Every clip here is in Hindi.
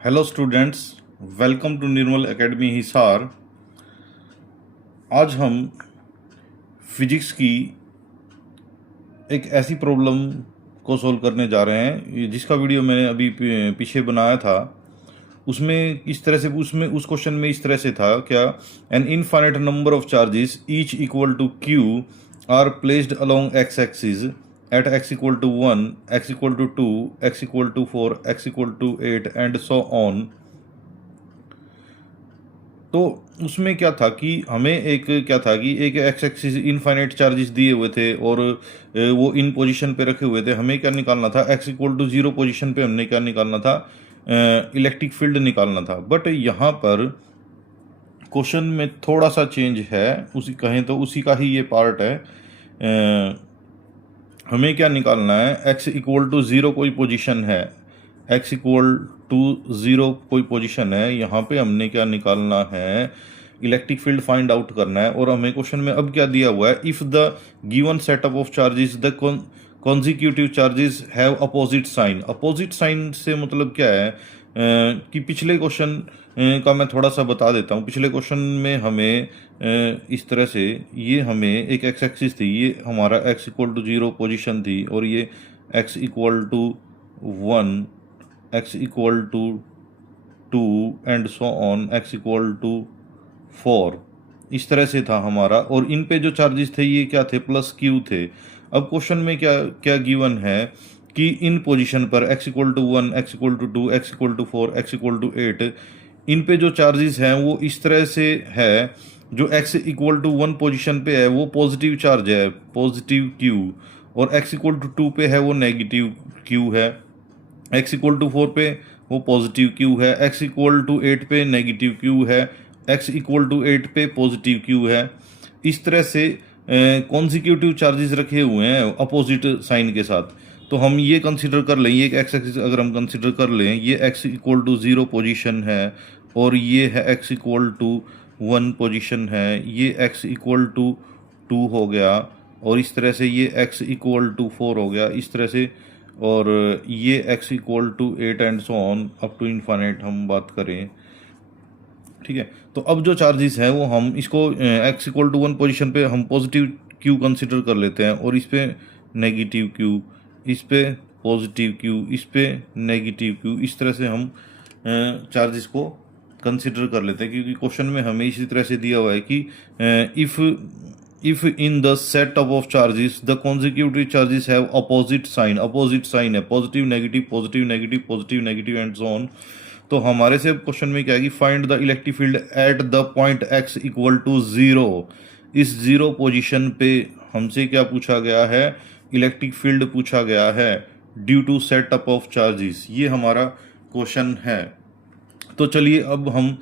Hello students, welcome to Nirmal academy Hisar. आज हम फिजिक्स की एक ऐसी प्रॉब्लम को सॉल्व करने जा रहे हैं जिसका वीडियो मैंने अभी पीछे बनाया था। उसमें इस तरह से उसमें उस क्वेश्चन में इस तरह से था क्या, an infinite number of charges each equal to q are placed along x axis at x equal to 1, x equal to 2, x equal to 4, x equal to 8 and so on. तो उसमें क्या था कि हमें एक एक्स एक्सिस इनफाइनाइट चार्जेस दिए हुए थे और वो इन पोजीशन पे रखे हुए थे। हमें क्या निकालना था, एक्स इक्वल टू 0 पोजीशन पे हमने क्या निकालना था, इलेक्ट्रिक फील्ड निकालना था। बट यहाँ पर क्वेश्चन में थोड़ा सा चेंज है, उसी कहें तो उसी का ही ये पार्ट है। हमें क्या निकालना है, एक्स इक्वल टू 0 कोई पोजीशन है, एक्स इक्वल टू 0 कोई पोजीशन है। यहाँ पे हमने क्या निकालना है, इलेक्ट्रिक फील्ड फाइंड आउट करना है। और हमें क्वेश्चन में अब क्या दिया हुआ है, if the given setup of charges the consecutive charges have opposite sign. Opposite sign से मतलब क्या है, कि पिछले क्वेश्चन का मैं थोड़ा सा बता देता हूँ। पिछले क्वेश्चन में हमें इस तरह से, ये हमें एक एक्स एक्सिस थी, ये हमारा एक्स इक्वल टू 0 पोजीशन थी, और ये x equal to 1, x equal to 2 and so on, x equal to 4, इस तरह से था हमारा। और इन पे जो चार्जेस थे ये क्या थे, प्लस क्यू थे। अब क्वेश्चन में क्या क्या गिवन है कि इन पोजीशन पर x equal to 1, x equal to 2, x equal to 4, x equal to 8, इन पे जो चार्जेस हैं वो इस तरह से है। जो x इक्वल टू 1 पोजीशन पे है वो पॉजिटिव चार्ज है, पॉजिटिव q, और x इक्वल टू 2 पे है वो नेगेटिव q है, x इक्वल टू 4 पे वो पॉजिटिव q है, x इक्वल टू 8 पे नेगेटिव q है, x इक्वल टू 8 पे पॉजिटिव q है। इस तरह से कॉन्जिक्यूटिव चार्जेस रखे हुए हैं अपोजिट साइन के साथ। तो हम ये कंसिडर कर लें, ये एक एक्स एक्सिस अगर हम कंसिडर कर लें, ये x इक्वल टू 0 पोजीशन है, और ये है x इक्वल टू 1 पोजीशन है, ये x इक्वल टू 2 हो गया, और इस तरह से ये x इक्वल टू 4 हो गया, इस तरह से। और ये x equal to 8 and so on up to infinite हम बात करें। ठीक है, तो अब जो चार्जेस हैं वो हम इसको x इक्वल टू 1 पोजीशन पे हम पॉजिटिव q कंसिडर कर लेते हैं, और इस पे नेगेटिव q, इस पे पॉजिटिव q, इस पे नेगेटिव q, इस तरह से हम चार्जेस को कंसिडर कर लेते हैं। क्योंकि क्वेश्चन में हमें इसी तरह से दिया हुआ है कि if in the set of charges the consecutive charges have opposite sign, opposite sign है, positive negative positive negative positive negative and so on. तो हमारे से क्वेश्चन में क्या है कि find the electric field at the point x equal to 0। इस 0 पोजीशन पे हमसे क्या पूछा गया है, इलेक्ट्रिक फील्ड पूछा गया है due to setup of charges. ये हमारा क्वेश्चन है। तो चलिए अब हम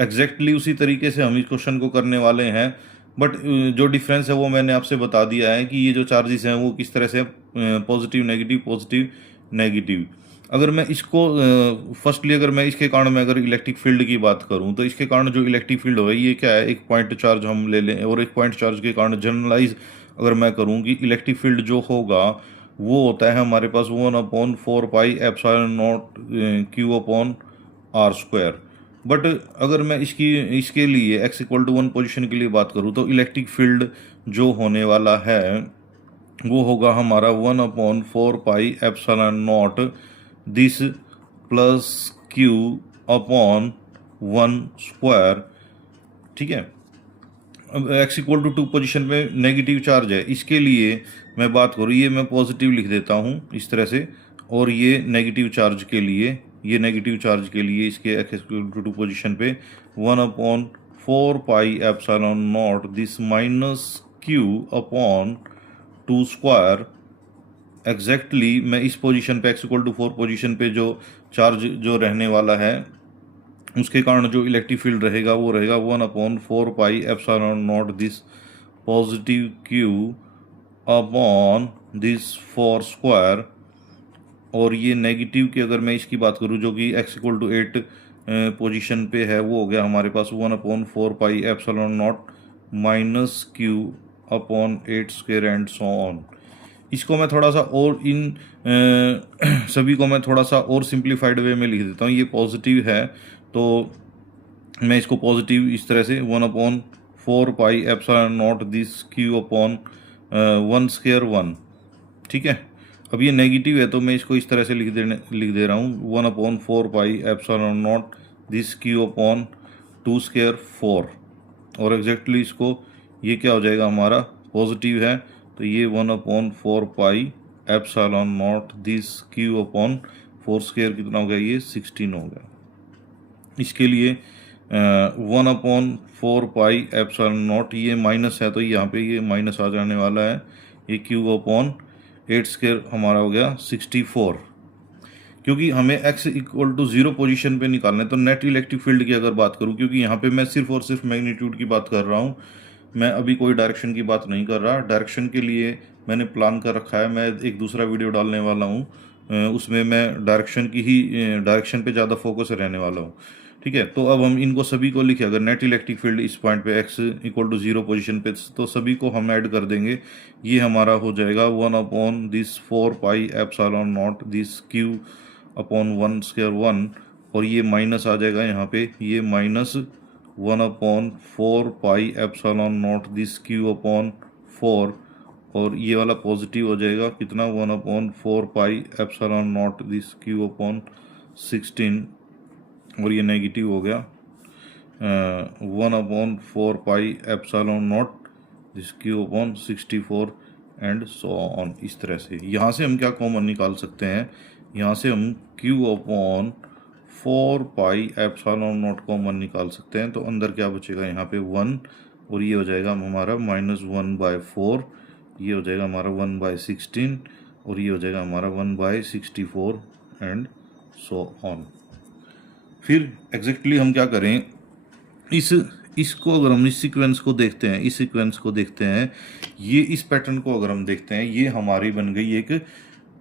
एग्जैक्टली उसी तरीके से हम इस क्वेश्चन को करने वाले हैं। बट जो डिफरेंस है वो मैंने आपसे बता दिया है कि ये जो चार्जेस हैं वो किस तरह से पॉजिटिव नेगेटिव। अगर मैं इसको फर्स्टली अगर मैं इसके कारण में अगर इलेक्ट्रिक फील्ड की बात करूं, तो इसके कारण जो इलेक्ट्रिक फील्ड हो ये क्या है, एक पॉइंट चार्ज हम ले लें, और एक पॉइंट चार्ज के कारण जनरलाइज अगर मैं करूं कि इलेक्ट्रिक फील्ड जो होगा वो होता है हमारे पास 1/4πε0 Q/r²। बट अगर मैं इसके लिए x इक्वल टू 1 पोजिशन के लिए बात करूँ, तो इलेक्ट्रिक फील्ड जो होने वाला है वो होगा हमारा 1/4πε0 दिस प्लस Q/1²। ठीक है, अब x इक्वल टू 2 पोजिशन पे नेगेटिव चार्ज है, इसके लिए मैं बात करूँ, ये मैं पॉजिटिव लिख देता हूँ इस तरह से, और ये नेगेटिव चार्ज के लिए, ये नेगेटिव चार्ज के लिए इसके x इक्वल टू 2 पोजिशन पे 1/4πε0 दिस माइनस Q/2²। एग्जैक्टली मैं इस पोजीशन पे x इक्वल टू 4 पोजीशन पे जो चार्ज जो रहने वाला है उसके कारण जो इलेक्ट्रिक फील्ड रहेगा वो रहेगा 1/4πε0 दिस पॉजिटिव Q/this 4²। और ये नेगेटिव की अगर मैं इसकी बात करूँ जो कि x इक्वल टू 8 पोजीशन पे है, वो हो गया हमारे पास 1/4πε0 minus Q/8² and so on. इसको मैं थोड़ा सा और इन सभी को मैं थोड़ा सा और सिंप्लीफाइड वे में लिख देता हूँ। ये पॉजिटिव है तो मैं इसको पॉजिटिव इस तरह से 1/4 पाई epsilon not this Q upon 1 square 1, ठीक है। अब ये नेगेटिव है तो मैं इसको इस तरह से लिख दे रहा हूँ 1/4 पाई epsilon not this Q upon 2 square 4, और एग्जैक्टली इसको ये क्या हो जाएगा हमारा पॉजिटिव है तो ये 1/4 पाई epsilon not this Q upon 4 square कितना हो गया, ये 16 हो गया। इसके लिए 1/4 पाई एप्सिलॉन नॉट, ये माइनस है तो यहाँ पे ये माइनस आ जाने वाला है, ये क्यूब अपॉन 8 स्क्वायर हमारा हो गया 64। क्योंकि हमें x इक्वल टू 0 पोजीशन पे निकालना है तो नेट इलेक्ट्रिक फील्ड की अगर बात करूँ, क्योंकि यहाँ पे मैं सिर्फ और सिर्फ मैग्नीट्यूड की बात कर रहा हूँ, मैं अभी कोई डायरेक्शन की बात नहीं कर रहा। डायरेक्शन के लिए मैंने प्लान कर रखा है, मैं एक दूसरा वीडियो डालने वाला हूँ, उसमें मैं डायरेक्शन की ही डायरेक्शन पे ज़्यादा फोकस रहने वाला हूँ, ठीक है। तो अब हम इनको सभी को लिखे, अगर नेट इलेक्ट्रिक फील्ड इस पॉइंट पे x इक्वल टू 0 पोजीशन पे, तो सभी को हम ऐड कर देंगे। ये हमारा हो जाएगा 1/4 पाई epsilon not this Q upon 1 square 1, और ये माइनस आ जाएगा यहाँ पे, ये minus 1/4 pi epsilon not this Q upon 4, और ये वाला पॉजिटिव हो जाएगा कितना 1/4 पाई epsilon not this Q upon 16, और ये नेगेटिव हो गया 1/4 पाई epsilon not this Q upon 64 and so on. इस तरह से यहाँ से हम क्या कॉमन निकाल सकते हैं, यहाँ से हम Q upon 4 pi epsilon not common निकाल सकते हैं। तो अंदर क्या बचेगा यहाँ पे 1, और ये हो जाएगा हमारा -1/4, ये हो जाएगा हमारा 1/16, और ये हो जाएगा हमारा 1/64 एंड सो ऑन। फिर एग्जैक्टली हम क्या करें, इसको अगर हम इस सीक्वेंस को देखते हैं, इस सीक्वेंस को देखते हैं, ये इस पैटर्न को अगर हम देखते हैं, ये हमारी बन गई एक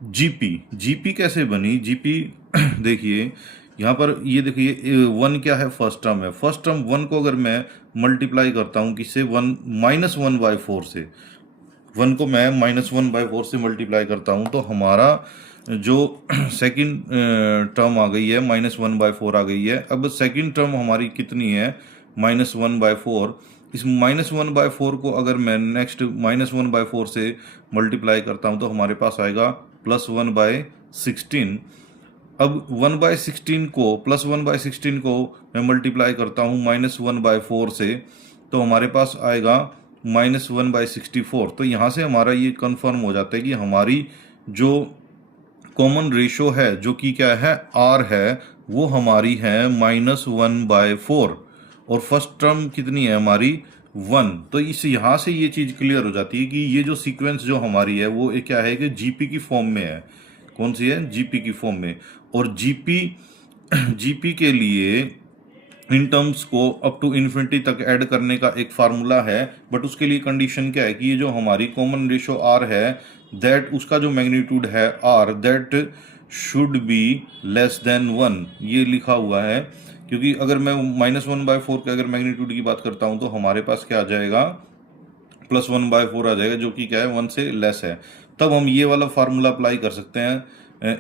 जीपी कैसे बनी जीपी देखिए यहाँ पर, ये देखिए 1 क्या है, फर्स्ट टर्म है। फर्स्ट टर्म 1 को अगर मैं मल्टीप्लाई करता हूँ किससे, -1/4 से, 1 को मैं -1/4 से मल्टीप्लाई करता हूँ, तो हमारा जो सेकंड टर्म आ गई है -1/4 आ गई है। अब सेकंड टर्म हमारी कितनी है, -1/4। इस -1/4 को अगर मैं नेक्स्ट -1/4 से मल्टीप्लाई करता हूँ तो हमारे पास आएगा +1/16। अब 1/16 को +1/16 को मैं मल्टीप्लाई करता हूँ -1/4 से, तो हमारे पास आएगा -1/64। तो यहाँ से हमारा ये कंफर्म हो जाता है कि हमारी जो कॉमन रेशो है, जो कि क्या है, r है, वो हमारी है -1/4, और फर्स्ट टर्म कितनी है हमारी 1। तो इस यहाँ से ये चीज़ क्लियर हो जाती है कि ये जो सीक्वेंस जो हमारी है वो एक क्या है कि जीपी की फॉर्म में है। कौन सी है, जीपी की फॉर्म में। और जीपी के लिए इन टर्म्स को अप टू इन्फिनिटी तक ऐड करने का एक फार्मूला है, बट उसके लिए कंडीशन क्या है कि ये जो हमारी कॉमन रेशो r है, दैट उसका जो मैग्नीट्यूड है r, that should be less than 1, ये लिखा हुआ है। क्योंकि अगर मैं -1/4 के अगर मैग्नीट्यूड की बात करता हूँ तो हमारे पास क्या आ जाएगा, +1/4 आ जाएगा, जो कि क्या है 1 से लेस है। तब हम ये वाला फार्मूला अप्लाई कर सकते हैं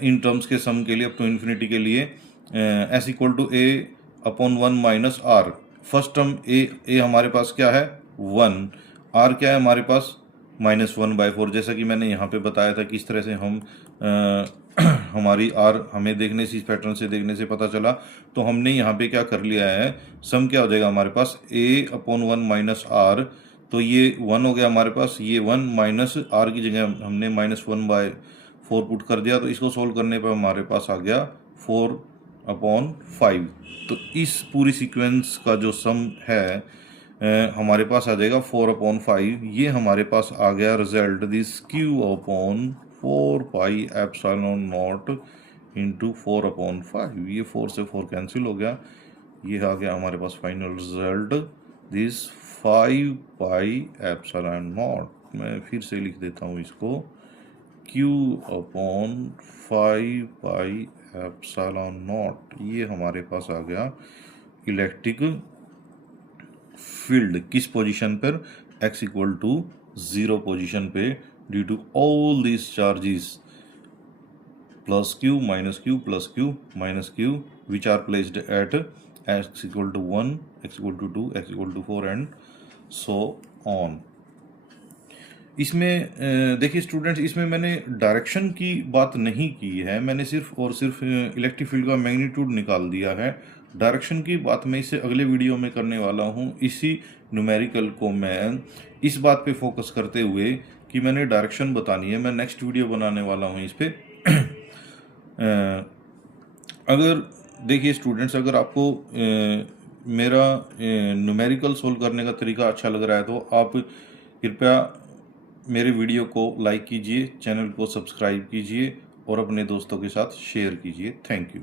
इन टर्म्स के सम के लिए, अप टू इन्फिनिटी के लिए, s equal to a/1 - r। First term a हमारे पास क्या है 1, r क्या है हमारे पास -1/4। जैसा कि मैंने यहाँ पे बताया था किस तरह से हम हमारी r हमें देखने से, इस पैटर्न से देखने से पता चला। तो हमने यहाँ पे क्या कर लिया है, सम क्या हो जाएगा हमारे पास a/1 - r, तो ये 1 हो गया हमारे पास, ये 1 माइनस r की जगह हमने -1/4 पुट कर दिया, तो इसको सोल्व करने पर हमारे पास आ गया 4/5। तो इस पूरी सीक्वेंस का जो सम है हमारे पास आ जाएगा 4/5। ये हमारे पास आ गया result, this Q/4 pi epsilon not into 4/5। ये 4 से 4 कैंसिल हो गया, ये आ गया हमारे पास final result, this 5 pi epsilon naught. मैं फिर से लिख देता हूँ इसको, Q/5 पाई एप्सिलॉन नॉट। ये हमारे पास आ गया इलेक्ट्रिक फील्ड किस पोजीशन पर, x इक्वल टू 0 पोजीशन पे due to all these charges plus q minus q plus q minus q which are placed at x equal to 1, x equal to 2, x equal to 4 and so on. इसमें देखिए स्टूडेंट्स, इसमें मैंने डायरेक्शन की बात नहीं की है, मैंने सिर्फ और सिर्फ इलेक्ट्रिक फील्ड का मैग्नीट्यूड निकाल दिया है। डायरेक्शन की बात मैं इससे अगले वीडियो में करने वाला हूँ। इसी न्यूमेरिकल को मैं इस बात पे फोकस करते हुए कि मैंने डायरेक्शन बतानी है, मैं नेक्स्ट वीडियो बनाने वाला हूँ इस पर। अगर देखिए स्टूडेंट्स, अगर आपको मेरा न्यूमेरिकल सोल्व करने का तरीका अच्छा लग रहा है तो आप कृपया मेरे वीडियो को लाइक कीजिए, चैनल को सब्सक्राइब कीजिए और अपने दोस्तों के साथ शेयर कीजिए। Thank you.